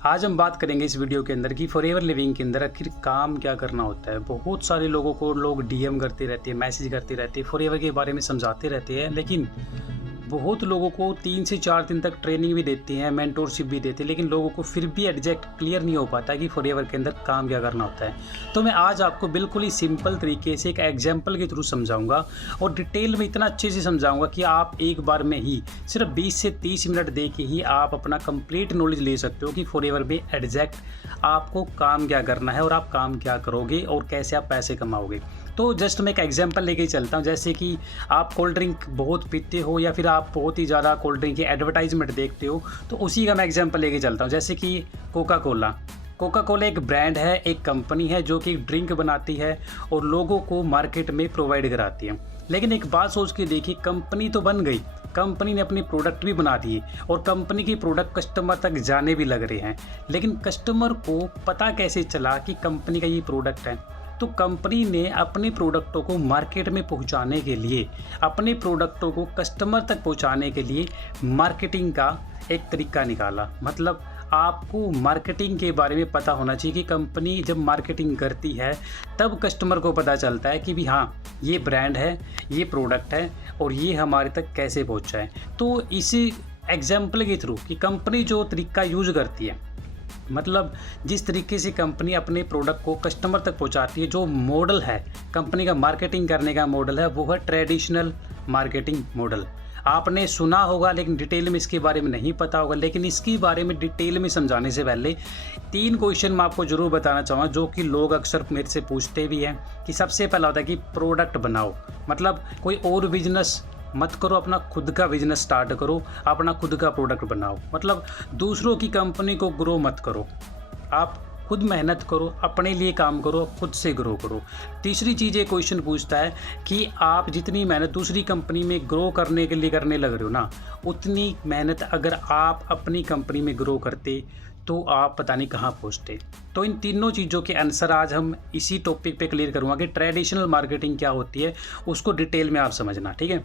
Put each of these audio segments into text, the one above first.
आज हम बात करेंगे इस वीडियो के अंदर कि फॉरएवर लिविंग के अंदर आखिर काम क्या करना होता है। बहुत सारे लोगों को लोग डीएम करते रहते हैं, मैसेज करते रहते हैं, फॉरएवर के बारे में समझाते रहते हैं, लेकिन बहुत लोगों को 3 से 4 दिन तक ट्रेनिंग भी देती हैं, मेंटोरशिप भी देते हैं, लेकिन लोगों को फिर भी एग्जैक्ट क्लियर नहीं हो पाता कि फॉरएवर के अंदर काम क्या करना होता है। तो मैं आज आपको बिल्कुल ही सिंपल तरीके से एक एग्जाम्पल के थ्रू समझाऊंगा और डिटेल में इतना अच्छे से समझाऊंगा कि आप एक बार में ही सिर्फ 20 से 30 मिनट दे के ही आप अपना कंप्लीट नॉलेज ले सकते हो कि फॉरएवर में एग्जैक्ट आपको काम क्या करना है और आप काम क्या करोगे और कैसे आप पैसे कमाओगे। तो जस्ट मैं एक एग्जांपल लेके चलता हूँ। जैसे कि आप कोल्ड ड्रिंक बहुत पीते हो या फिर आप बहुत ही ज़्यादा कोल्ड ड्रिंक की एडवर्टाइजमेंट देखते हो, तो उसी का मैं एग्जांपल लेके चलता हूँ। जैसे कि कोका कोला एक ब्रांड है, एक कंपनी है जो कि ड्रिंक बनाती है और लोगों को मार्केट में प्रोवाइड कराती है। लेकिन एक बात सोच के देखिए, कंपनी तो बन गई, कंपनी ने अपनी प्रोडक्ट भी बना दिए और कंपनी की प्रोडक्ट कस्टमर तक जाने भी लग रहे हैं, लेकिन कस्टमर को पता कैसे चला कि कंपनी का ये प्रोडक्ट है? तो कंपनी ने अपने प्रोडक्टों को मार्केट में पहुंचाने के लिए, अपने प्रोडक्टों को कस्टमर तक पहुंचाने के लिए मार्केटिंग का एक तरीका निकाला। मतलब आपको मार्केटिंग के बारे में पता होना चाहिए कि कंपनी जब मार्केटिंग करती है तब कस्टमर को पता चलता है कि भी हाँ, ये ब्रांड है, ये प्रोडक्ट है और ये हमारे तक कैसे पहुंचा है। तो इसी एग्जाम्पल के थ्रू कि कंपनी जो तरीका यूज़ करती है, मतलब जिस तरीके से कंपनी अपने प्रोडक्ट को कस्टमर तक पहुंचाती है, जो मॉडल है कंपनी का मार्केटिंग करने का मॉडल है, वो है ट्रेडिशनल मार्केटिंग मॉडल। आपने सुना होगा लेकिन डिटेल में इसके बारे में नहीं पता होगा। लेकिन इसके बारे में डिटेल में समझाने से पहले 3 क्वेश्चन मैं आपको ज़रूर बताना चाहूँगा, जो कि लोग अक्सर मेरे से पूछते भी हैं। कि सबसे पहला होता है कि प्रोडक्ट बनाओ, मतलब कोई और बिजनेस मत करो, अपना खुद का बिजनेस स्टार्ट करो, अपना खुद का प्रोडक्ट बनाओ। मतलब दूसरों की कंपनी को ग्रो मत करो, आप खुद मेहनत करो, अपने लिए काम करो, खुद से ग्रो करो। तीसरी चीज़ ये क्वेश्चन पूछता है कि आप जितनी मेहनत दूसरी कंपनी में ग्रो करने के लिए करने लग रहे हो ना, उतनी मेहनत अगर आप अपनी कंपनी में ग्रो करते तो आप पता नहीं कहाँ पहुँचते। तो इन तीनों चीज़ों के आंसर आज हम इसी टॉपिक पे क्लियर करूँगा कि ट्रेडिशनल मार्केटिंग क्या होती है, उसको डिटेल में आप समझना, ठीक है।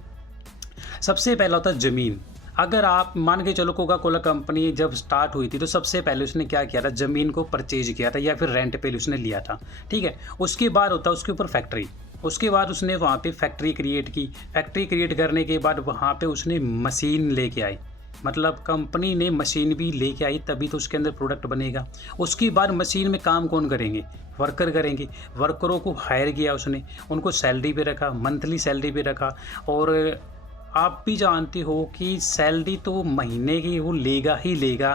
सबसे पहला होता है ज़मीन। अगर आप मान के चलो, कोका कोला कंपनी जब स्टार्ट हुई थी तो सबसे पहले उसने क्या किया था, ज़मीन को परचेज किया था या फिर रेंट पे उसने लिया था, ठीक है। उसके बाद होता है उसके ऊपर फैक्ट्री, उसके बाद उसने वहाँ पे फैक्ट्री क्रिएट की। फैक्ट्री क्रिएट करने के बाद वहाँ पे उसने मशीन लेके आई, मतलब कंपनी ने मशीन भी लेके आई, तभी तो उसके अंदर प्रोडक्ट बनेगा। उसके बाद मशीन में काम कौन करेंगे? वर्कर करेंगे। वर्करों को हायर किया उसने, उनको सैलरी पे रखा, मंथली सैलरी पे रखा। और आप भी जानते हो कि सैलरी तो महीने की वो लेगा ही लेगा,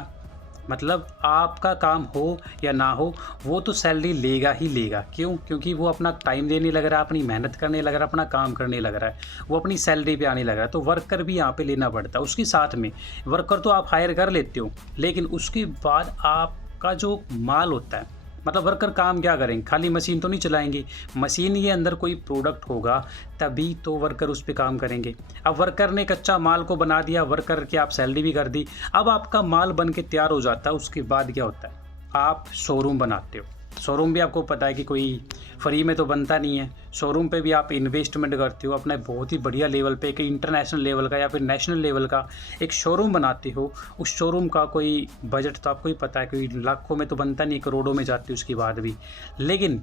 मतलब आपका काम हो या ना हो वो तो सैलरी लेगा ही लेगा। क्यों? क्योंकि वो अपना टाइम देने लग रहा है, अपनी मेहनत करने लग रहा है, अपना काम करने लग रहा है, वो अपनी सैलरी पे आने लग रहा है। तो वर्कर भी यहाँ पे लेना पड़ता है। उसके साथ में वर्कर तो आप हायर कर लेते हो, लेकिन उसके बाद आपका जो माल होता है, मतलब वर्कर काम क्या करेंगे? खाली मशीन तो नहीं चलाएंगे, मशीन के अंदर कोई प्रोडक्ट होगा तभी तो वर्कर उस पर काम करेंगे। अब वर्कर ने कच्चा माल को बना दिया, वर्कर की आप सैलरी भी कर दी, अब आपका माल बन के तैयार हो जाता है। उसके बाद क्या होता है, आप शोरूम बनाते हो। शोरूम भी आपको पता है कि कोई फ्री में तो बनता नहीं है। शोरूम पे भी आप इन्वेस्टमेंट करते हो, अपना बहुत ही बढ़िया लेवल पे, कि इंटरनेशनल लेवल का या फिर नेशनल लेवल का एक शोरूम बनाते हो। उस शोरूम का कोई बजट तो आपको ही पता है, कोई लाखों में तो बनता नहीं, करोड़ों में जाती है उसके बाद भी। लेकिन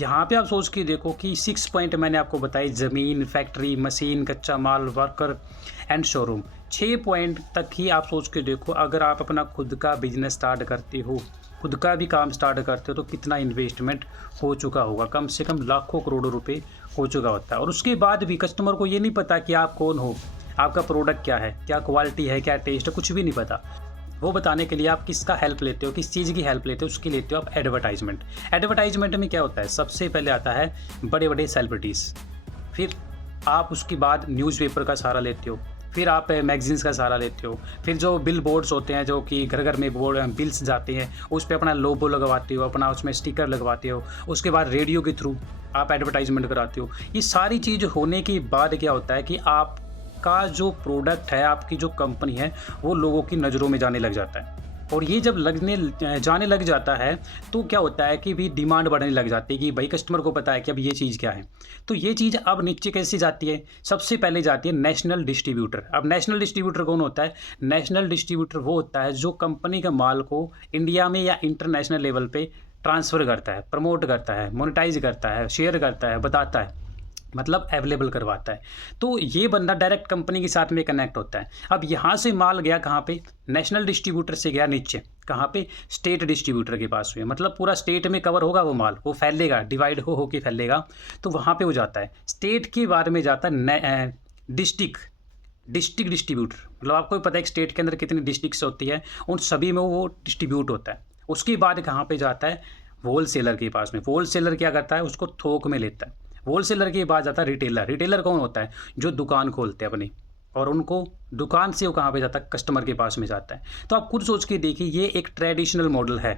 यहाँ पे आप सोच के देखो कि 6 पॉइंट मैंने आपको बताई, ज़मीन, फैक्ट्री, मशीन, कच्चा माल, वर्कर एंड शोरूम। 6 पॉइंट तक ही आप सोच के देखो, अगर आप अपना खुद का बिजनेस स्टार्ट करते हो, खुद का भी काम स्टार्ट करते हो, तो कितना इन्वेस्टमेंट हो चुका होगा, कम से कम लाखों करोड़ों रुपए हो चुका होता है। और उसके बाद भी कस्टमर को ये नहीं पता कि आप कौन हो, आपका प्रोडक्ट क्या है, क्या क्वालिटी है, क्या टेस्ट है, कुछ भी नहीं पता। वो बताने के लिए आप किसका हेल्प लेते हो, किस चीज़ की हेल्प लेते हो? उसकी लेते हो आप एडवर्टाइजमेंट। एडवर्टाइजमेंट में क्या होता है, सबसे पहले आता है बड़े बड़े सेलिब्रिटीज़, फिर आप उसके बाद न्यूज़पेपर का सहारा लेते हो, फिर आप मैगजीन्स का सहारा लेते हो, फिर जो बिल बोर्ड्स होते हैं, जो कि घर घर में बोर्ड बिल्स जाते हैं, उस पर अपना लोगो लगवाते हो, अपना उसमें स्टिकर लगवाते हो। उसके बाद रेडियो के थ्रू आप एडवर्टाइजमेंट कराते हो। ये सारी चीज़ होने के बाद क्या होता है कि आपका जो प्रोडक्ट है, आपकी जो कंपनी है, वो लोगों की नज़रों में जाने लग जाता है। और ये जब जाने लग जाता है तो क्या होता है कि भी डिमांड बढ़ने लग जाती है कि भाई कस्टमर को पता है कि अब ये चीज़ क्या है। तो ये चीज़ अब नीचे कैसे जाती है, सबसे पहले जाती है नेशनल डिस्ट्रीब्यूटर। अब नेशनल डिस्ट्रीब्यूटर कौन होता है? नेशनल डिस्ट्रीब्यूटर वो होता है जो कंपनी का माल को इंडिया में या इंटरनेशनल लेवल पे ट्रांसफ़र करता है, प्रमोट करता है, मोनेटाइज करता है, शेयर करता है, बताता है, मतलब अवेलेबल करवाता है। तो ये बंदा डायरेक्ट कंपनी के साथ में कनेक्ट होता है। अब यहाँ से माल गया कहाँ पे? नेशनल डिस्ट्रीब्यूटर से गया नीचे, कहाँ पे? स्टेट डिस्ट्रीब्यूटर के पास में, मतलब पूरा स्टेट में कवर होगा वो माल, वो फैलेगा, डिवाइड हो के फैलेगा, तो वहाँ पे हो जाता है। स्टेट के बारे में जाता है डिस्ट्रिक्ट डिस्ट्रीब्यूटर, मतलब आपको भी पता है कि स्टेट के अंदर कितनी डिस्ट्रिक्ट्स होती है, उन सभी में वो डिस्ट्रीब्यूट होता है। उसके बाद कहाँ पे जाता है? होल सेलर के पास में। होल सेलर क्या करता है? उसको थोक में लेता है। होल सेलर के बाद जाता है रिटेलर। रिटेलर कौन होता है? जो दुकान खोलते हैं अपनी, और उनको दुकान से वो कहाँ पे जाता है? कस्टमर के पास में जाता है। तो आप खुद सोच के देखिए, ये एक ट्रेडिशनल मॉडल है।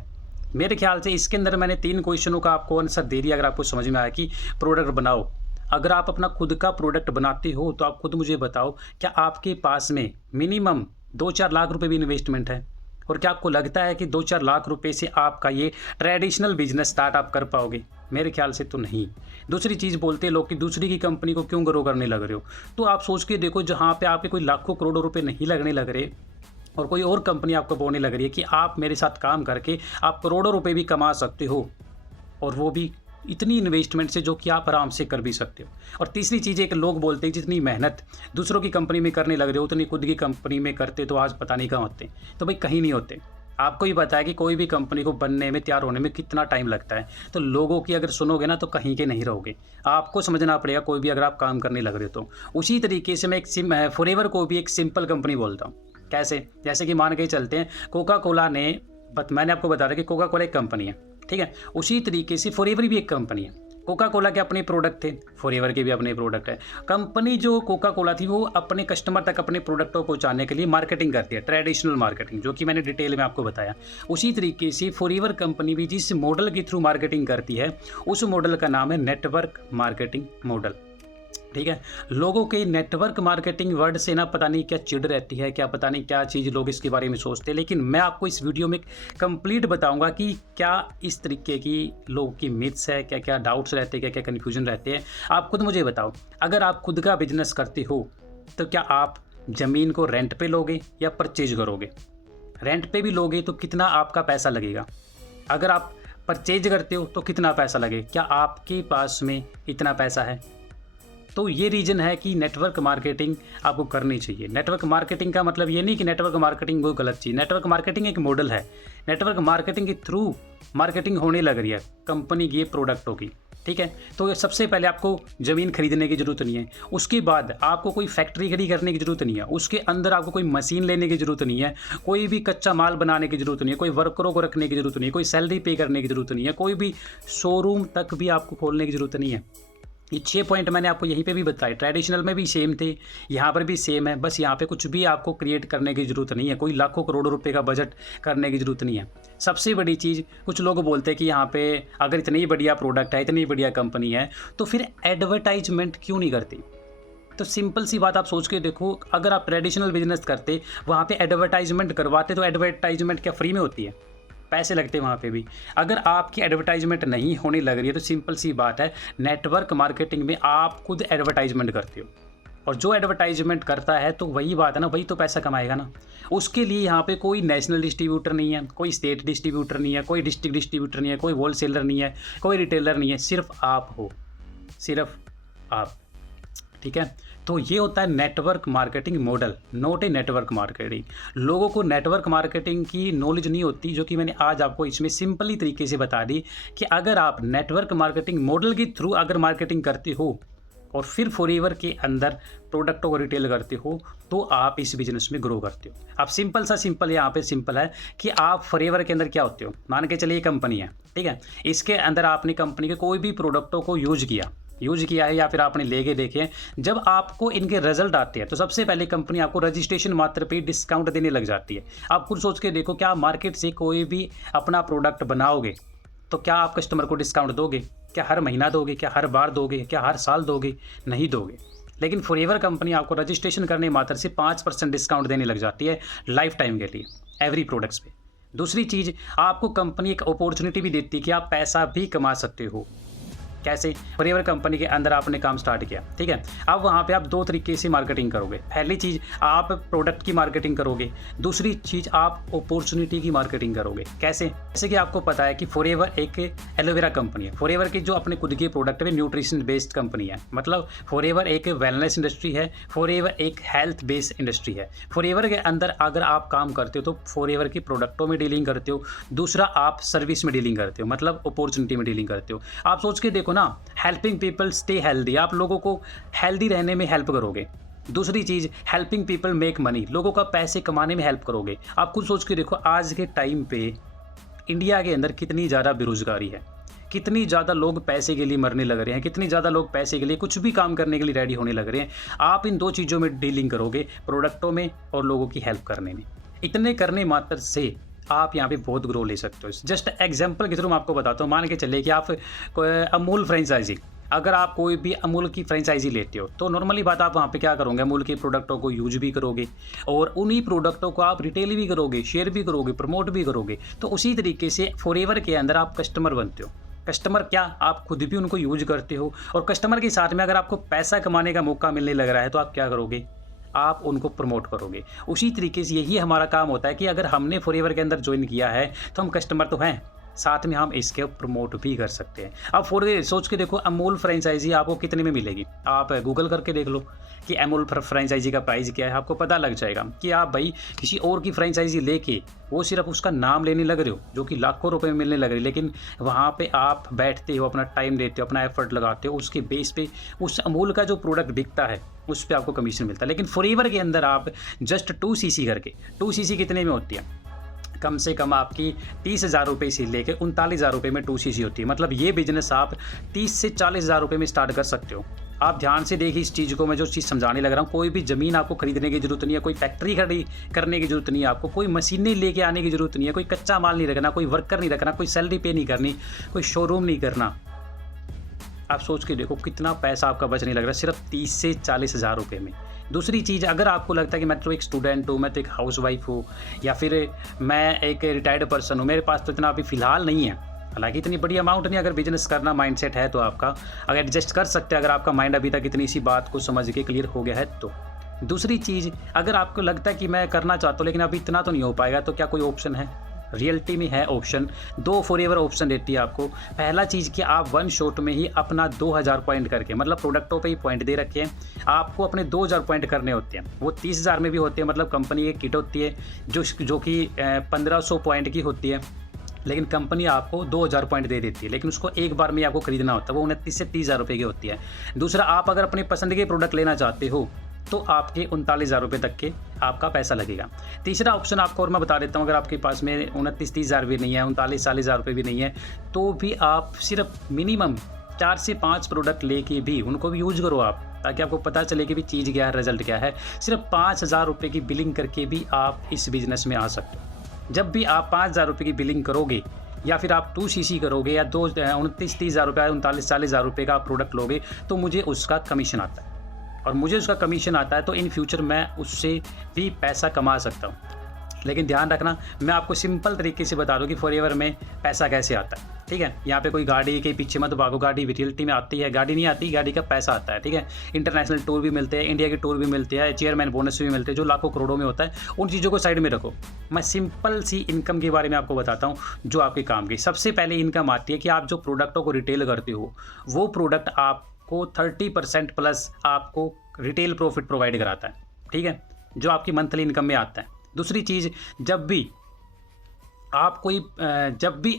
मेरे ख्याल से इसके अंदर मैंने 3 क्वेश्चनों का आपको आंसर दे दिया। अगर आपको समझ में आया कि प्रोडक्ट बनाओ, अगर आप अपना खुद का प्रोडक्ट बनाते हो तो आप खुद मुझे बताओ, क्या आपके पास में मिनिमम 2-4 लाख रुपए भी इन्वेस्टमेंट है? और क्या आपको लगता है कि 2-4 लाख रुपए से आपका ये ट्रेडिशनल बिजनेस स्टार्ट आप कर पाओगे? मेरे ख्याल से तो नहीं। दूसरी चीज़ बोलते हैं लोग कि दूसरी की कंपनी को क्यों ग्रो करने लग रहे हो? तो आप सोच के देखो, जहाँ पे आपके कोई लाखों करोड़ों रुपए नहीं लगने लग रहे और कोई और कंपनी आपको बोलने लग रही है कि आप मेरे साथ काम करके आप करोड़ों रुपए भी कमा सकते हो, और वो भी इतनी इन्वेस्टमेंट से जो कि आप आराम से कर भी सकते हो। और तीसरी चीज़ है कि लोग बोलते हैं जितनी मेहनत दूसरों की कंपनी में करने लग रहे हो उतनी खुद की कंपनी में करते तो आज पता नहीं कहाँ होते। तो भाई कहीं नहीं होते। आपको ही पता है कि कोई भी कंपनी को बनने में, तैयार होने में कितना टाइम लगता है। तो लोगों की अगर सुनोगे ना तो कहीं के नहीं रहोगे। आपको समझना पड़ेगा कोई भी अगर आप काम करने लग रहे हो तो। उसी तरीके से मैं एक फॉरएवर को भी एक सिंपल कंपनी बोलता हूँ। कैसे? जैसे कि मान के चलते हैं कोका कोला ने, मैंने आपको बता रहा कि कोका कोला एक कंपनी है, ठीक है। उसी तरीके से फॉरएवर भी एक कंपनी है। कोका कोला के अपने प्रोडक्ट थे, फॉरएवर के भी अपने प्रोडक्ट है। कंपनी जो कोका कोला थी वो अपने कस्टमर तक अपने प्रोडक्ट को पहुंचाने के लिए मार्केटिंग करती है, ट्रेडिशनल मार्केटिंग, जो कि मैंने डिटेल में आपको बताया। उसी तरीके से फॉरएवर कंपनी भी जिस मॉडल के थ्रू मार्केटिंग करती है उस मॉडल का नाम है नेटवर्क मार्केटिंग मॉडल, ठीक है। लोगों के नेटवर्क मार्केटिंग वर्ड से ना पता नहीं क्या चिढ़ रहती है, क्या पता नहीं क्या चीज़ लोग इसके बारे में सोचते हैं, लेकिन मैं आपको इस वीडियो में कंप्लीट बताऊंगा कि क्या इस तरीके की लोगों की मिथ्स है, क्या क्या डाउट्स रहते हैं, क्या क्या कन्फ्यूजन रहते हैं। आप खुद मुझे बताओ, अगर आप खुद का बिजनेस करते हो तो क्या आप ज़मीन को रेंट पे लोगे या परचेज करोगे? रेंट पे भी लोगे तो कितना आपका पैसा लगेगा? अगर आप परचेज करते हो तो कितना पैसा लगेगा? क्या आपके पास में इतना पैसा है? तो ये रीज़न है कि नेटवर्क मार्केटिंग आपको करनी चाहिए। नेटवर्क मार्केटिंग का मतलब ये नहीं कि नेटवर्क मार्केटिंग कोई गलत चीज़। नेटवर्क मार्केटिंग एक मॉडल है। नेटवर्क मार्केटिंग के थ्रू मार्केटिंग होने लग रही है कंपनी की प्रोडक्टों की, ठीक है। तो सबसे पहले आपको ज़मीन खरीदने की ज़रूरत नहीं है। उसके बाद आपको कोई फैक्ट्री खड़ी करने की ज़रूरत नहीं है। उसके अंदर आपको कोई मशीन लेने की ज़रूरत नहीं है। कोई भी कच्चा माल बनाने की ज़रूरत नहीं है। कोई वर्करों को रखने की ज़रूरत नहीं है। कोई सैलरी पे करने की ज़रूरत नहीं है। कोई भी शोरूम तक भी आपको खोलने की ज़रूरत नहीं है। ये 6 पॉइंट मैंने आपको यहीं पे भी बताए। ट्रेडिशनल में भी सेम थे, यहाँ पर भी सेम है। बस यहाँ पे कुछ भी आपको क्रिएट करने की ज़रूरत नहीं है। कोई लाखों करोड़ों रुपए का बजट करने की ज़रूरत नहीं है। सबसे बड़ी चीज़, कुछ लोग बोलते हैं कि यहाँ पे अगर इतनी बढ़िया प्रोडक्ट है, इतनी बढ़िया कंपनी है, तो फिर एडवर्टाइजमेंट क्यों नहीं करती? तो सिंपल सी बात आप सोच के देखो, अगर आप ट्रेडिशनल बिजनेस करते, वहाँ पे एडवर्टाइजमेंट करवाते, तो एडवर्टाइजमेंट क्या फ्री में होती है? पैसे लगते हैं वहाँ पे भी। अगर आपकी एडवर्टाइजमेंट नहीं होने लग रही है तो सिंपल सी बात है, नेटवर्क मार्केटिंग में आप खुद एडवर्टाइजमेंट करते हो, और जो एडवर्टाइजमेंट करता है तो वही बात है ना, वही तो पैसा कमाएगा ना। उसके लिए यहाँ पे कोई नेशनल डिस्ट्रीब्यूटर नहीं है, कोई स्टेट डिस्ट्रीब्यूटर नहीं है, कोई डिस्ट्रिक्ट डिस्ट्रीब्यूटर नहीं है, कोई होल सेलर नहीं है, कोई रिटेलर नहीं है, सिर्फ आप हो, सिर्फ आप, ठीक है। तो ये होता है network marketing model, not a network marketing. लोगों को नेटवर्क मार्केटिंग की नॉलेज नहीं होती, जो कि मैंने आज आपको इसमें सिंपली तरीके से बता दी कि अगर आप नेटवर्क मार्केटिंग मॉडल के थ्रू अगर मार्केटिंग करते हो और फिर फॉरएवर के अंदर प्रोडक्टों को रिटेल करते हो तो आप इस बिजनेस में ग्रो करते हो। अब सिंपल यहाँ पे सिंपल है कि आप फॉरएवर के अंदर क्या होते हो। मान के चलिए कंपनी है, ठीक है, इसके अंदर आपने कंपनी के कोई भी प्रोडक्टों को यूज किया है या फिर आपने लेके देखे, जब आपको इनके रिजल्ट आते हैं तो सबसे पहले कंपनी आपको रजिस्ट्रेशन मात्र पे डिस्काउंट देने लग जाती है। आप खुद सोच के देखो, क्या मार्केट से कोई भी अपना प्रोडक्ट बनाओगे तो क्या आप कस्टमर को डिस्काउंट दोगे? क्या हर महीना दोगे? क्या हर बार दोगे? क्या हर साल दोगे? नहीं दोगे। लेकिन फॉरएवर कंपनी आपको रजिस्ट्रेशन करने मात्र से 5% डिस्काउंट देने लग जाती है लाइफ टाइम के लिए, एवरी प्रोडक्ट्स पे। दूसरी चीज़, आपको कंपनी एक अपॉर्चुनिटी भी देती है कि आप पैसा भी कमा सकते हो। कैसे? फॉरएवर कंपनी के अंदर आपने काम स्टार्ट किया, ठीक है। अब वहाँ पे आप 2 तरीके से मार्केटिंग करोगे। पहली चीज़, आप प्रोडक्ट की मार्केटिंग करोगे। दूसरी चीज़, आप अपॉर्चुनिटी की मार्केटिंग करोगे। कैसे? जैसे कि आपको पता है कि फॉरएवर एक एलोवेरा कंपनी है। फॉरएवर की जो अपने खुद के प्रोडक्ट है, न्यूट्रिशन बेस्ड कंपनी है। मतलब फॉरएवर एक वेलनेस इंडस्ट्री है, फॉरएवर एक हेल्थ बेस्ड इंडस्ट्री है। फॉरएवर के अंदर अगर आप काम करते हो तो फॉरएवर की प्रोडक्टों में डीलिंग करते हो। दूसरा, आप सर्विस में डीलिंग करते हो, मतलब अपॉर्चुनिटी में डीलिंग करते हो। आप सोच के देखो ना, हेल्पिंग पीपल स्टे हेल्दी, आप लोगों को हेल्दी रहने में हेल्प करोगे। दूसरी चीज़, हेल्पिंग पीपल मेक मनी, लोगों का पैसे कमाने में हेल्प करोगे। आप खुद सोच के देखो, आज के टाइम पे इंडिया के अंदर कितनी ज़्यादा बेरोजगारी है, कितनी ज़्यादा लोग पैसे के लिए मरने लग रहे हैं, कितनी ज़्यादा लोग पैसे के लिए कुछ भी काम करने के लिए रेडी होने लग रहे हैं। आप इन 2 चीज़ों में डीलिंग करोगे, प्रोडक्टों में और लोगों की हेल्प करने में। इतने करने मात्र से आप यहाँ पे बहुत ग्रो ले सकते हो। जस्ट एग्जांपल के थ्रू मैं आपको बताता हूँ। मान के चलिए कि आप अमूल फ्रेंचाइजी, अगर आप कोई भी अमूल की फ्रेंचाइजी लेते हो तो नॉर्मली बात, आप वहाँ पे क्या करोगे, अमूल के प्रोडक्टों को यूज भी करोगे और उन्हीं प्रोडक्टों को आप रिटेल भी करोगे, शेयर भी करोगे, प्रमोट भी करोगे। तो उसी तरीके से फॉरएवर के अंदर आप कस्टमर बनते हो। कस्टमर क्या, आप खुद भी उनको यूज करते हो और कस्टमर के साथ में अगर आपको पैसा कमाने का मौका मिलने लग रहा है तो आप क्या करोगे, आप उनको प्रमोट करोगे। उसी तरीके से यही हमारा काम होता है कि अगर हमने फॉरएवर के अंदर ज्वाइन किया है तो हम कस्टमर तो हैं, साथ में हम इसके प्रमोट भी कर सकते हैं। अब सोच के देखो, अमूल फ्रेंचाइजी आपको कितने में मिलेगी। आप गूगल करके देख लो कि अमूल फ्रेंचाइजी का प्राइस क्या है, आपको पता लग जाएगा कि आप भाई किसी और की फ्रेंचाइजी लेके वो सिर्फ उसका नाम लेने लग रहे हो जो कि लाखों रुपए में मिलने लग रही है, लेकिन वहाँ पे आप बैठते हो, अपना टाइम देते हो, अपना एफर्ट लगाते हो, उसके बेस पे उस अमूल का जो प्रोडक्ट बिकता है उस पर आपको कमीशन मिलता है। लेकिन फॉरएवर के अंदर आप जस्ट 2cc करके, 2cc कितने में होती है, कम से कम आपकी 30,000 रुपये से लेकर 39,000 रुपये में 2cc होती है। मतलब ये बिजनेस आप 30 से 40,000 रुपये में स्टार्ट कर सकते हो। आप ध्यान से देखिए इस चीज़ को, मैं जो चीज़ समझाने लग रहा हूँ। कोई भी ज़मीन आपको खरीदने की ज़रूरत नहीं है, कोई फैक्ट्री खड़ी करने की ज़रूरत नहीं है आपको, कोई मशीनें लेके आने की ज़रूरत नहीं है, कोई कच्चा माल नहीं रखना, कोई वर्कर नहीं रखना, कोई सैलरी पे नहीं करनी, कोई शोरूम नहीं करना। आप सोच के देखो कितना पैसा आपका बचने लग रहा है सिर्फ 30 से 40,000 रुपये में। दूसरी चीज़, अगर आपको लगता है कि मैं तो एक स्टूडेंट हूँ, मैं तो एक हाउसवाइफ हूँ, या फिर मैं एक रिटायर्ड पर्सन हूँ, मेरे पास तो इतना अभी फ़िलहाल नहीं है, हालांकि इतनी बड़ी अमाउंट नहीं, अगर बिजनेस करना माइंडसेट है तो आपका अगर एडजस्ट कर सकते हैं, अगर आपका माइंड अभी तक इतनी सी बात को समझ के क्लियर हो गया है तो। दूसरी चीज़, अगर आपको लगता है कि मैं करना चाहता हूँ लेकिन अभी इतना तो नहीं हो पाएगा, तो क्या कोई ऑप्शन है? रियलिटी में है ऑप्शन। 2 फॉरएवर ऑप्शन देती है आपको। पहला चीज़ कि आप 1 शॉट में ही अपना 2000 पॉइंट करके, मतलब प्रोडक्टों पे ही पॉइंट दे रखे हैं, आपको अपने 2000 पॉइंट करने होते हैं। वो 30,000 में भी होते हैं, मतलब कंपनी एक किट होती है जो कि 1500 पॉइंट की होती है, लेकिन कंपनी आपको 2000 पॉइंट दे देती है, लेकिन उसको एक बार में आपको खरीदना होता है। वो 29 से 30,000 रुपये की होती है। दूसरा, आप अगर अपनी पसंद के प्रोडक्ट लेना चाहते हो तो आपके 39,000 रुपये तक के आपका पैसा लगेगा। तीसरा ऑप्शन आपको और मैं बता देता हूँ, अगर आपके पास में 29-30,000 भी नहीं है, 39-40,000 रुपये भी नहीं है, तो भी आप सिर्फ मिनिमम 4 से 5 प्रोडक्ट लेके भी उनको भी यूज करो आप, ताकि आपको पता चले कि भी चीज़ क्या है, रिजल्ट क्या है। सिर्फ 5,000 रुपये की बिलिंग करके भी आप इस बिज़नेस में आ सकते हो। जब भी आप 5,000 रुपये की बिलिंग करोगे या फिर आप 2cc करोगे या 29-30,000 रुपये, 39-40,000 रुपये का आप प्रोडक्ट लोगे, तो मुझे उसका कमीशन आता है, और मुझे उसका कमीशन आता है तो इन फ्यूचर मैं उससे भी पैसा कमा सकता हूँ। लेकिन ध्यान रखना, मैं आपको सिंपल तरीके से बता दूँ कि फॉरएवर में पैसा कैसे आता है, ठीक है। यहाँ पे कोई गाड़ी के पीछे मत भागो, गाड़ी रियलिटी में आती है, गाड़ी नहीं आती, गाड़ी का पैसा आता है, ठीक है। इंटरनेशनल टूर भी मिलते हैं, इंडिया के टूर भी मिलते हैं, चेयरमैन बोनस भी मिलते हैं, जो लाखों करोड़ों में होता है। उन चीज़ों को साइड में रखो, मैं सिंपल सी इनकम के बारे में आपको बताता हूँ जो आपके काम की। सबसे पहले इनकम आती है कि आप जो प्रोडक्टों को रिटेल करते हो, वो प्रोडक्ट आपको 30% प्लस आपको रिटेल प्रॉफिट प्रोवाइड कराता है, ठीक है, जो आपकी मंथली इनकम में आता है। दूसरी चीज़, जब भी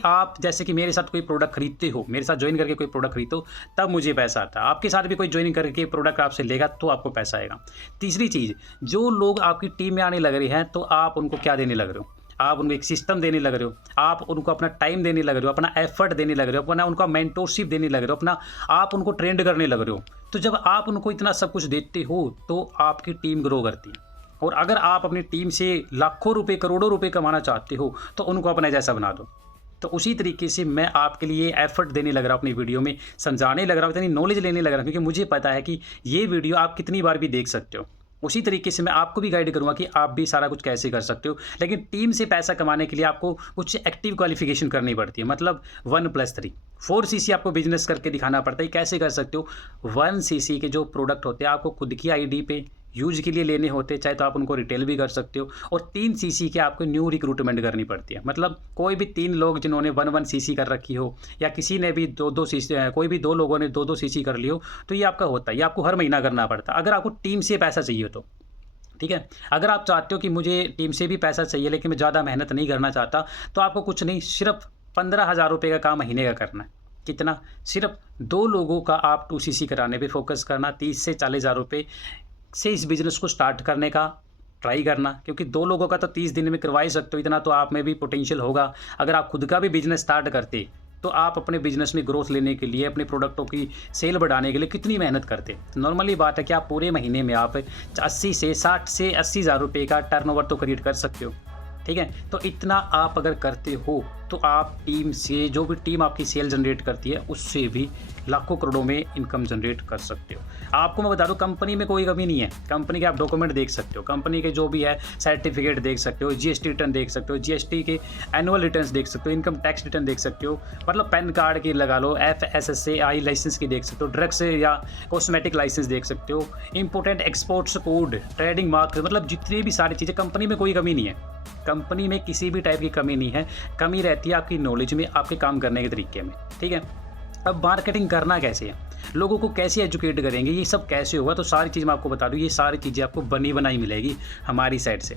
आप जैसे कि मेरे साथ कोई प्रोडक्ट खरीदते हो, मेरे साथ ज्वाइन करके कोई प्रोडक्ट खरीदो, तब मुझे पैसा आता है। आपके साथ भी कोई ज्वाइन करके प्रोडक्ट आपसे लेगा तो आपको पैसा आएगा। तीसरी चीज़, जो लोग आपकी टीम में आने लग रहे हैं तो आप उनको क्या देने लग रहे हो, आप उनको एक सिस्टम देने लग रहे हो, आप उनको अपना टाइम देने लग रहे हो, अपना एफर्ट देने लग रहे हो, अपना उनका मेंटोरशिप देने लग रहे हो, आप उनको ट्रेंड करने लग रहे हो। तो जब आप उनको इतना सब कुछ देते हो तो आपकी टीम ग्रो करती है। और अगर आप अपनी टीम से लाखों रुपए, करोड़ों रुपए कमाना चाहते हो तो उनको अपने जैसा बना दो। तो उसी तरीके से मैं आपके लिए एफर्ट देने लग रहा हूँ, अपनी वीडियो में समझाने लग रहा हूँ, इतनी नॉलेज लेने लग रहा हूँ, क्योंकि मुझे पता है कि ये वीडियो आप कितनी बार भी देख सकते हो। उसी तरीके से मैं आपको भी गाइड करूँगा कि आप भी सारा कुछ कैसे कर सकते हो। लेकिन टीम से पैसा कमाने के लिए आपको कुछ एक्टिव क्वालिफ़िकेशन करनी पड़ती है, मतलब 1+3 4 सीसी आपको बिज़नेस करके दिखाना पड़ता है। कैसे कर सकते हो? 1 सीसी के जो प्रोडक्ट होते हैं आपको खुद की आईडी पे यूज़ के लिए लेने होते हैं, चाहे तो आप उनको रिटेल भी कर सकते हो। और 3 सीसी के आपको न्यू रिक्रूटमेंट करनी पड़ती है, मतलब कोई भी 3 लोग जिन्होंने 1 सीसी कर रखी हो, या किसी ने भी 2 सीसी, कोई भी 2 लोगों ने 2 सीसी कर ली हो, तो ये आपका होता है। ये आपको हर महीना करना पड़ता है, अगर आपको टीम से पैसा चाहिए तो। ठीक है? अगर आप चाहते हो कि मुझे टीम से भी पैसा चाहिए लेकिन मैं ज़्यादा मेहनत नहीं करना चाहता, तो आपको कुछ नहीं, सिर्फ़ 15,000 रुपये का काम महीने का करना है। कितना? सिर्फ़ 2 लोगों का आप 2 सीसी कराने पे फ़ोकस करना, 30 से 40,000 रुपये से इस बिज़नेस को स्टार्ट करने का ट्राई करना, क्योंकि 2 लोगों का तो 30 दिन में करवा ही सकते हो, इतना तो आप में भी पोटेंशियल होगा। अगर आप खुद का भी बिज़नेस स्टार्ट करते, तो आप अपने बिज़नेस में ग्रोथ लेने के लिए, अपने प्रोडक्टों की सेल बढ़ाने के लिए कितनी मेहनत करते। नॉर्मली बात है कि आप पूरे महीने में आप 80 से 60 से 80,000 रुपये का टर्नओवर तो क्रिएट कर सकते हो। ठीक है? तो इतना आप अगर करते हो, तो आप टीम से, जो भी टीम आपकी सेल जनरेट करती है, उससे भी लाखों करोड़ों में इनकम जनरेट कर सकते हो। आपको मैं बता दूं, कंपनी में कोई कमी नहीं है। कंपनी के आप डॉक्यूमेंट देख सकते हो, कंपनी के जो भी है सर्टिफिकेट देख सकते हो, जीएसटी रिटर्न देख सकते हो, जीएसटी के एनुअल रिटर्न्स देख सकते हो, इनकम टैक्स रिटर्न देख सकते हो, मतलब पैन कार्ड की लगा लो, FSSAI लाइसेंस की देख सकते हो, ड्रग्स या कॉस्मेटिक लाइसेंस देख सकते हो, important exports code, trading mark, मतलब जितनी भी सारी चीज़ें, कंपनी में कोई कमी नहीं है। कंपनी में किसी भी टाइप की कमी नहीं है। कमी रहती है आपकी नॉलेज में, आपके काम करने के तरीके में। ठीक है? अब मार्केटिंग करना कैसे है, लोगों को कैसे एजुकेट करेंगे, ये सब कैसे होगा, तो सारी चीज़ मैं आपको बता दूँ। ये सारी चीज़ें आपको बनी बनाई मिलेगी हमारी साइड से।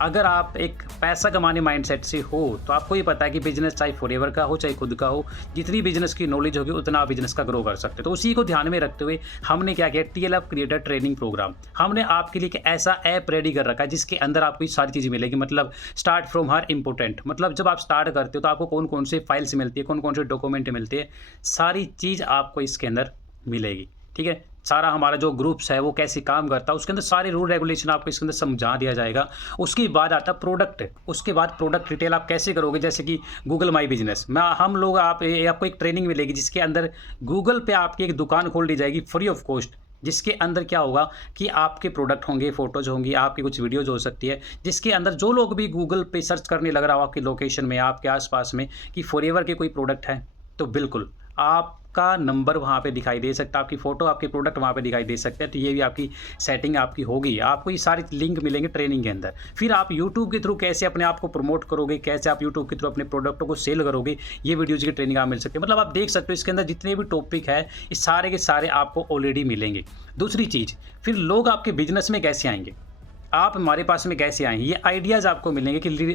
अगर आप एक पैसा कमाने माइंडसेट से हो, तो आपको ये पता है कि बिज़नेस चाहे फॉरएवर का हो, चाहे खुद का हो, जितनी बिज़नेस की नॉलेज होगी उतना आप बिज़नेस का ग्रो कर सकते हो। तो उसी को ध्यान में रखते हुए हमने क्या किया, TLF क्रिएटर ट्रेनिंग प्रोग्राम, हमने आपके लिए एक ऐसा ऐप रेडी कर रखा है जिसके अंदर आपको ये सारी चीज़ें मिलेगी। मतलब स्टार्ट फ्रॉम हर इंपॉर्टेंट, मतलब जब आप स्टार्ट करते हो तो आपको कौन कौन से फाइल्स मिलती है, कौन कौन से डॉक्यूमेंट मिलते हैं, सारी चीज़ आपको इसके अंदर मिलेगी। ठीक है? सारा हमारा जो ग्रुप्स है वो कैसे काम करता है, उसके अंदर सारे रूल रेगुलेशन आपको इसके अंदर समझा दिया जाएगा। उसके बाद आता है प्रोडक्ट, उसके बाद प्रोडक्ट रिटेल आप कैसे करोगे, जैसे कि गूगल माई बिजनेस में हम लोग आपको एक ट्रेनिंग मिलेगी जिसके अंदर गूगल पे आपकी एक दुकान खोल दी जाएगी फ्री ऑफ कॉस्ट, जिसके अंदर क्या होगा कि आपके प्रोडक्ट होंगे, फ़ोटोज़ होंगी, आपकी कुछ वीडियोज़ हो सकती है, जिसके अंदर जो लोग भी गूगल पे सर्च करने लग रहा हो आपकी लोकेशन में, आपके आसपास में, कि फॉरएवर के कोई प्रोडक्ट है, तो बिल्कुल आपका नंबर वहाँ पे दिखाई दे सकता है, आपकी फ़ोटो, आपके प्रोडक्ट वहाँ पे दिखाई दे सकते हैं। तो ये भी आपकी सेटिंग आपकी होगी। आपको ये सारी लिंक मिलेंगे ट्रेनिंग के अंदर। फिर आप यूट्यूब के थ्रू कैसे अपने आप को प्रमोट करोगे, कैसे आप यूट्यूब के थ्रू अपने प्रोडक्टों को सेल करोगे, ये वीडियोज़ की ट्रेनिंग आप मिल सकती है। मतलब आप देख सकते हो इसके अंदर जितने भी टॉपिक है, ये सारे के सारे आपको ऑलरेडी मिलेंगे। दूसरी चीज़, फिर लोग आपके बिज़नेस में कैसे आएँगे, आप हमारे पास में कैसे आएँ, ये आइडियाज़ आपको मिलेंगे कि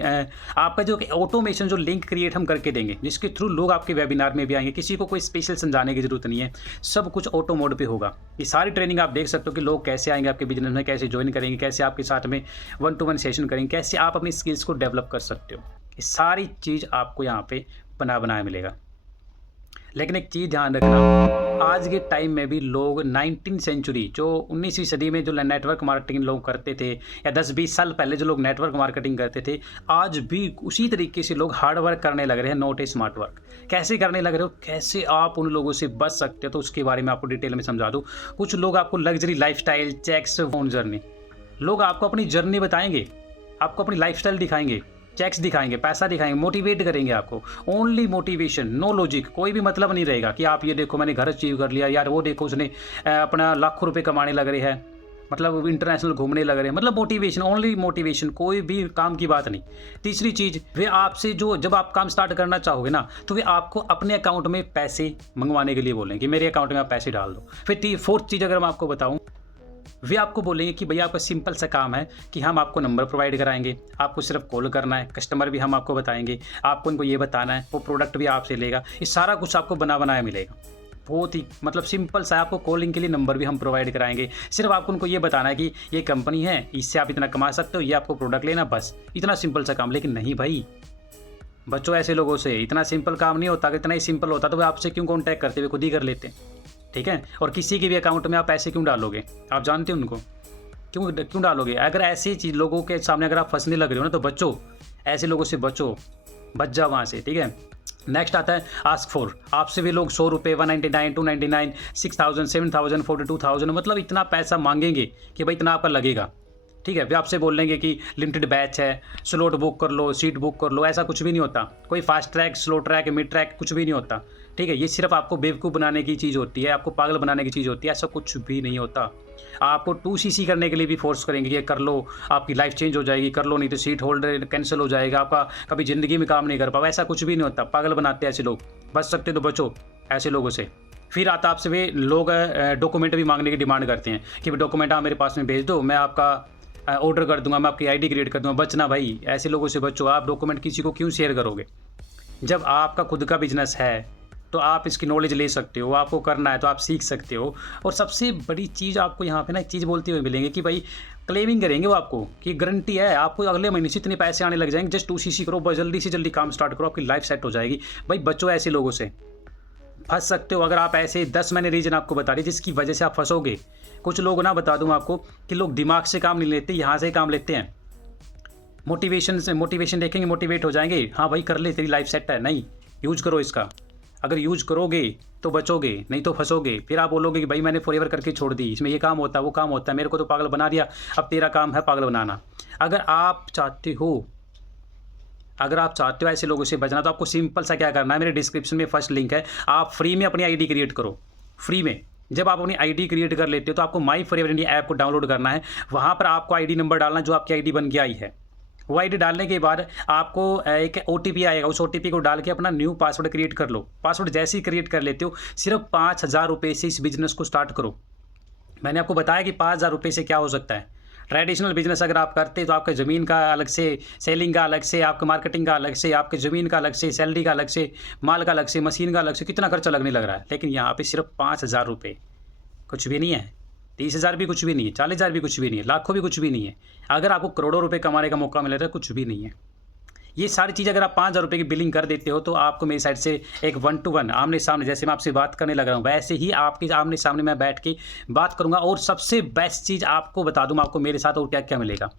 आपका जो ऑटोमेशन जो लिंक क्रिएट हम करके देंगे, जिसके थ्रू लोग आपके वेबिनार में भी आएँगे। किसी को कोई स्पेशल समझाने की ज़रूरत नहीं है, सब कुछ ऑटो मोड पे होगा। ये सारी ट्रेनिंग आप देख सकते हो कि लोग कैसे आएँगे आपके बिज़नेस में, कैसे ज्वाइन करेंगे, कैसे आपके साथ में 1 to 1 सेशन करेंगे, कैसे आप अपनी स्किल्स को डेवलप कर सकते हो। ये सारी चीज़ आपको यहाँ पे बनाया मिलेगा। लेकिन एक चीज़ ध्यान रखना, आज के टाइम में भी लोग 19वीं सेंचुरी, जो 19वीं सदी में जो नेटवर्क मार्केटिंग लोग करते थे, या 10-20 साल पहले जो लोग नेटवर्क मार्केटिंग करते थे, आज भी उसी तरीके से लोग हार्ड वर्क करने लग रहे हैं, नॉट ए स्मार्ट वर्क। कैसे करने लग रहे हो, कैसे आप उन लोगों से बच सकते हो, तो उसके बारे में आपको डिटेल में समझा दूँ। कुछ लोग आपको luxury lifestyle, checks, phone journey, लोग आपको अपनी जर्नी बताएंगे, आपको अपनी लाइफस्टाइल दिखाएंगे, चेक्स दिखाएंगे, पैसा दिखाएंगे, मोटिवेट करेंगे आपको। ओनली मोटिवेशन, नो लॉजिक, कोई भी मतलब नहीं रहेगा कि आप ये देखो मैंने घर अचीव कर लिया, यार वो देखो उसने अपना लाखों रुपए कमाने लग रहे हैं, मतलब इंटरनेशनल घूमने लग रहे हैं, मतलब मोटिवेशन, ओनली मोटिवेशन, कोई भी काम की बात नहीं। तीसरी चीज़, वे आपसे जो जब आप काम स्टार्ट करना चाहोगे ना, तो वे आपको अपने अकाउंट में पैसे मंगवाने के लिए बोलेंगे कि मेरे अकाउंट में आप पैसे डाल दो। फिर फोर्थ चीज़ अगर मैं आपको बताऊँ, वे आपको बोलेंगे कि भैया आपका सिंपल सा काम है कि हम आपको नंबर प्रोवाइड कराएंगे, आपको सिर्फ कॉल करना है, कस्टमर भी हम आपको बताएंगे, आपको इनको ये बताना है, वो प्रोडक्ट भी आपसे लेगा, ये सारा कुछ आपको बनाया मिलेगा। बहुत ही मतलब सिंपल सा, आपको कॉलिंग के लिए नंबर भी हम प्रोवाइड कराएंगे, सिर्फ आपको उनको ये बताना है कि ये कंपनी है, इससे आप इतना कमा सकते हो, ये आपको प्रोडक्ट लेना, बस इतना सिंपल सा काम। लेकिन नहीं भाई, बच्चों ऐसे लोगों से इतना सिंपल काम नहीं होता। इतना ही सिंपल होता तो वे आपसे क्यों कॉन्टैक्ट करते, हुए खुद ही कर लेते। ठीक है? और किसी के भी अकाउंट में आप पैसे क्यों डालोगे, आप जानते हो उनको क्यों डालोगे। अगर ऐसी चीज़ लोगों के सामने अगर आप फंसने लग रहे हो ना, तो बच्चो, ऐसे लोगों से बच जाओ वहाँ से। ठीक है? नेक्स्ट आता है आस्क फॉर। आपसे भी लोग 100 रुपये, 199, 299, 6000, 7000, 42,000, मतलब इतना पैसा मांगेंगे कि भाई इतना आपका लगेगा। ठीक है, वे आपसे बोल लेंगे कि लिमिटेड बैच है, स्लॉट बुक कर लो, सीट बुक कर लो। ऐसा कुछ भी नहीं होता। कोई fast track, slow track, mid track कुछ भी नहीं होता। ठीक है, ये सिर्फ आपको बेवकूफ़ बनाने की चीज़ होती है, आपको पागल बनाने की चीज़ होती है। ऐसा कुछ भी नहीं होता। आपको 2cc करने के लिए भी फोर्स करेंगे कि कर लो, आपकी लाइफ चेंज हो जाएगी, कर लो, नहीं तो सीट होल्डर कैंसिल हो जाएगा, आपका कभी ज़िंदगी में काम नहीं कर पाओ। ऐसा कुछ भी नहीं होता। पागल बनाते हैं ऐसे लोग। बच सकते तो बचो ऐसे लोगों से। फिर आता आपसे वे लोग डॉक्यूमेंट भी मांगने की डिमांड करते हैं कि भाई डॉक्यूमेंट आप मेरे पास में भेज दो, मैं आपका ऑर्डर कर दूंगा, मैं आपकी आईडी क्रिएट कर दूंगा। बचना भाई, ऐसे लोगों से बचो। आप डॉक्यूमेंट किसी को क्यों शेयर करोगे? जब आपका खुद का बिजनेस है तो आप इसकी नॉलेज ले सकते हो, आपको करना है तो आप सीख सकते हो। और सबसे बड़ी चीज़ आपको यहाँ पे ना एक चीज़ बोलते हुए मिलेंगे कि भाई क्लेमिंग करेंगे वो आपको कि गारंटी है आपको अगले महीने से इतने पैसे आने लग जाएंगे। जस्ट 2cc करो, बस जल्दी से जल्दी काम स्टार्ट करो, आपकी लाइफ सेट हो जाएगी। भाई बचो ऐसे लोगों से, फंस सकते हो। अगर आप ऐसे 10 मैंने रीज़न आपको बता रही जिसकी वजह से आप फंसोगे। कुछ लोग ना बता दूँ आपको कि लोग दिमाग से काम नहीं लेते, यहाँ से काम लेते हैं। मोटिवेशन देखेंगे, मोटिवेट हो जाएंगे, हाँ भाई कर ले, तेरी लाइफ सेट है। नहीं, यूज करो इसका। अगर यूज करोगे तो बचोगे, नहीं तो फंसोगे। फिर आप बोलोगे कि भाई मैंने फॉरएवर करके छोड़ दी, इसमें ये काम होता है, वो काम होता है, मेरे को तो पागल बना दिया, अब तेरा काम है पागल बनाना। अगर आप चाहते हो ऐसे लोगों से बचना, तो आपको सिंपल सा क्या करना है, मेरे डिस्क्रिप्शन में फर्स्ट लिंक है, आप फ्री में अपनी आईडी क्रिएट करो। फ्री में जब आप अपनी आईडी क्रिएट कर लेते हो तो आपको माई फॉरएवर इंडिया ऐप को डाउनलोड करना है। वहाँ पर आपको आईडी नंबर डालना जो आपकी आईडी बन के आई है। वो आईडी डालने के बाद आपको एक ओटीपी आएगा, उस ओटीपी को डाल के अपना न्यू पासवर्ड क्रिएट कर लो। पासवर्ड जैसे ही क्रिएट कर लेते हो, सिर्फ 5,000 रुपये से इस बिज़नेस को स्टार्ट करो। मैंने आपको बताया कि 5,000 रुपये से क्या हो सकता है। ट्रेडिशनल बिजनेस अगर आप करते तो आपका ज़मीन का अलग से, सेलिंग का अलग से, आपका मार्केटिंग का अलग से, आपके ज़मीन का अलग से, सैलरी का अलग से, माल का अलग से, मशीन का अलग से, कितना खर्चा लगने लग रहा है। लेकिन यहाँ पे सिर्फ 5,000 रुपये, कुछ भी नहीं है। 30,000 भी कुछ भी नहीं है, 40,000 भी कुछ भी नहीं है, लाखों भी कुछ भी नहीं है। अगर आपको करोड़ों रुपए कमाने का मौका मिले तो कुछ भी नहीं है। ये सारी चीज़ अगर आप 5,000 रुपये की बिलिंग कर देते हो तो आपको मेरी साइड से एक 1 to 1 आमने सामने, जैसे मैं आपसे बात करने लग रहा हूँ वैसे ही आपके आमने सामने मैं बैठ के बात करूँगा। और सबसे बेस्ट चीज़ आपको बता दूँ, आपको मेरे साथ और क्या क्या मिलेगा।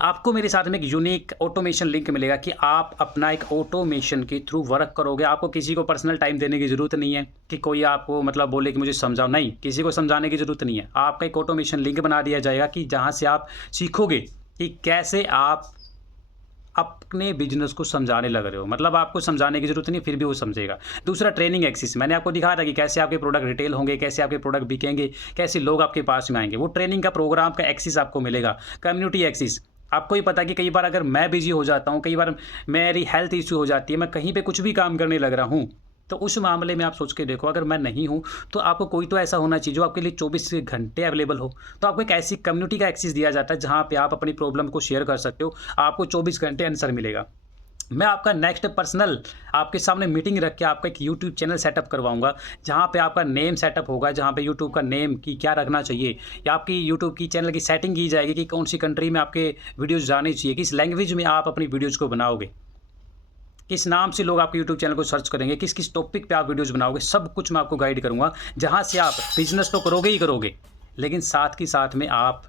आपको मेरे साथ में एक यूनिक ऑटोमेशन लिंक मिलेगा कि आप अपना एक ऑटोमेशन के थ्रू वर्क करोगे। आपको किसी को पर्सनल टाइम देने की ज़रूरत नहीं है कि कोई आपको मतलब बोले कि मुझे समझाओ, नहीं, किसी को समझाने की ज़रूरत नहीं है। आपका एक ऑटोमेशन लिंक बना दिया जाएगा कि जहाँ से आप सीखोगे कि कैसे आप अपने बिजनेस को समझाने लग रहे हो। मतलब आपको समझाने की ज़रूरत नहीं, फिर भी वो समझेगा। दूसरा ट्रेनिंग एक्सेस, मैंने आपको दिखाया था कि कैसे आपके प्रोडक्ट रिटेल होंगे, कैसे आपके प्रोडक्ट बिकेंगे, कैसे लोग आपके पास में आएंगे। वो ट्रेनिंग का प्रोग्राम का एक्सेस आपको मिलेगा। कम्युनिटी एक्सेस, आपको ही पता है कि कई बार अगर मैं बिजी हो जाता हूँ, कई बार मेरी हेल्थ इश्यू हो जाती है, मैं कहीं पे कुछ भी काम करने लग रहा हूँ, तो उस मामले में आप सोच के देखो, अगर मैं नहीं हूँ तो आपको कोई तो ऐसा होना चाहिए जो आपके लिए 24 घंटे अवेलेबल हो। तो आपको एक ऐसी कम्युनिटी का एक्सेस दिया जाता है जहाँ पे आप अपनी प्रॉब्लम को शेयर कर सकते हो, आपको 24 घंटे आंसर मिलेगा। मैं आपका नेक्स्ट पर्सनल आपके सामने मीटिंग रख के आपका एक यूट्यूब चैनल सेटअप करवाऊंगा, जहाँ पे आपका नेम सेटअप होगा, जहाँ पे यूट्यूब का नेम की क्या रखना चाहिए, या आपकी यूट्यूब की चैनल की सेटिंग की जाएगी कि कौन सी कंट्री में आपके वीडियोज़ जाने चाहिए, किस लैंग्वेज में आप अपनी वीडियोज़ को बनाओगे, किस नाम से लोग आपके यूट्यूब चैनल को सर्च करेंगे, किस किस टॉपिक पे आप वीडियोज़ बनाओगे, सब कुछ मैं आपको गाइड करूँगा। जहाँ से आप बिजनेस तो करोगे ही करोगे, लेकिन साथ ही साथ में आप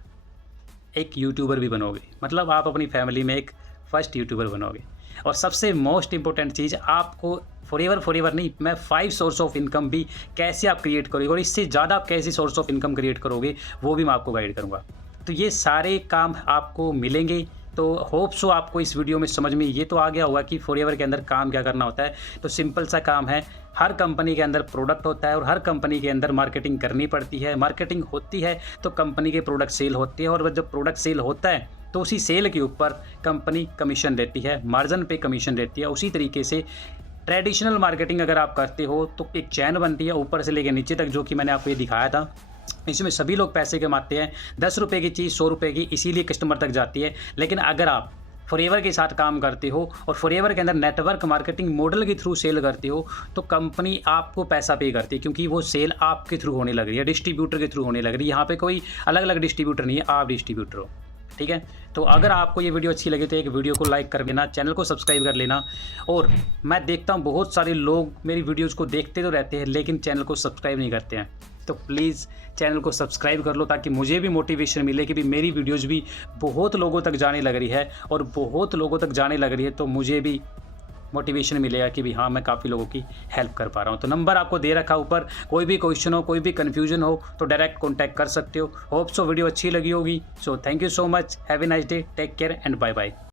एक यूट्यूबर भी बनोगे। मतलब आप अपनी फैमिली में एक फर्स्ट यूट्यूबर बनोगे। और सबसे मोस्ट इंपॉर्टेंट चीज़, आपको फॉरएवर नहीं, मैं 5 सोर्स ऑफ इनकम भी कैसे आप क्रिएट करोगे और इससे ज़्यादा आप कैसे सोर्स ऑफ इनकम क्रिएट करोगे वो भी मैं आपको गाइड करूँगा। तो ये सारे काम आपको मिलेंगे। तो होप सो आपको इस वीडियो में समझ में ये तो आ गया होगा कि फॉरएवर के अंदर काम क्या करना होता है। तो सिंपल सा काम है, हर कंपनी के अंदर प्रोडक्ट होता है और हर कंपनी के अंदर मार्केटिंग करनी पड़ती है। मार्केटिंग होती है तो कंपनी के प्रोडक्ट सेल होते हैं, और जब प्रोडक्ट सेल होता है तो उसी सेल के ऊपर कंपनी कमीशन देती है, मार्जिन पे कमीशन देती है। उसी तरीके से ट्रेडिशनल मार्केटिंग अगर आप करते हो तो एक चैन बनती है ऊपर से लेकर नीचे तक, जो कि मैंने आपको ये दिखाया था। इसमें सभी लोग पैसे कमाते हैं। 10 रुपये की चीज़ 100 रुपये की इसीलिए कस्टमर तक जाती है। लेकिन अगर आप फॉरएवर के साथ काम करते हो और फॉरएवर के अंदर नेटवर्क मार्केटिंग मॉडल के थ्रू सेल करते हो तो कंपनी आपको पैसा पे करती है, क्योंकि वो सेल आपके थ्रू होने लग रही है, डिस्ट्रीब्यूटर के थ्रू होने लग रही है। यहाँ पे कोई अलग अलग डिस्ट्रीब्यूटर नहीं है, आप डिस्ट्रीब्यूटर हो। ठीक है, तो अगर आपको ये वीडियो अच्छी लगी तो एक वीडियो को लाइक कर देना, चैनल को सब्सक्राइब कर लेना। और मैं देखता हूँ बहुत सारे लोग मेरी वीडियोज़ को देखते तो रहते हैं लेकिन चैनल को सब्सक्राइब नहीं करते हैं। तो प्लीज़ चैनल को सब्सक्राइब कर लो ताकि मुझे भी मोटिवेशन मिले कि भी मेरी वीडियोज़ भी बहुत लोगों तक जाने लग रही है, और बहुत लोगों तक जाने लग रही है तो मुझे भी मोटिवेशन मिलेगा कि भी हाँ मैं काफ़ी लोगों की हेल्प कर पा रहा हूँ। तो नंबर आपको दे रखा ऊपर, कोई भी क्वेश्चन हो, कोई भी कन्फ्यूजन हो तो डायरेक्ट कॉन्टैक्ट कर सकते हो। होप सो वीडियो अच्छी लगी होगी। So thank you so much, have a nice day, take care and bye bye.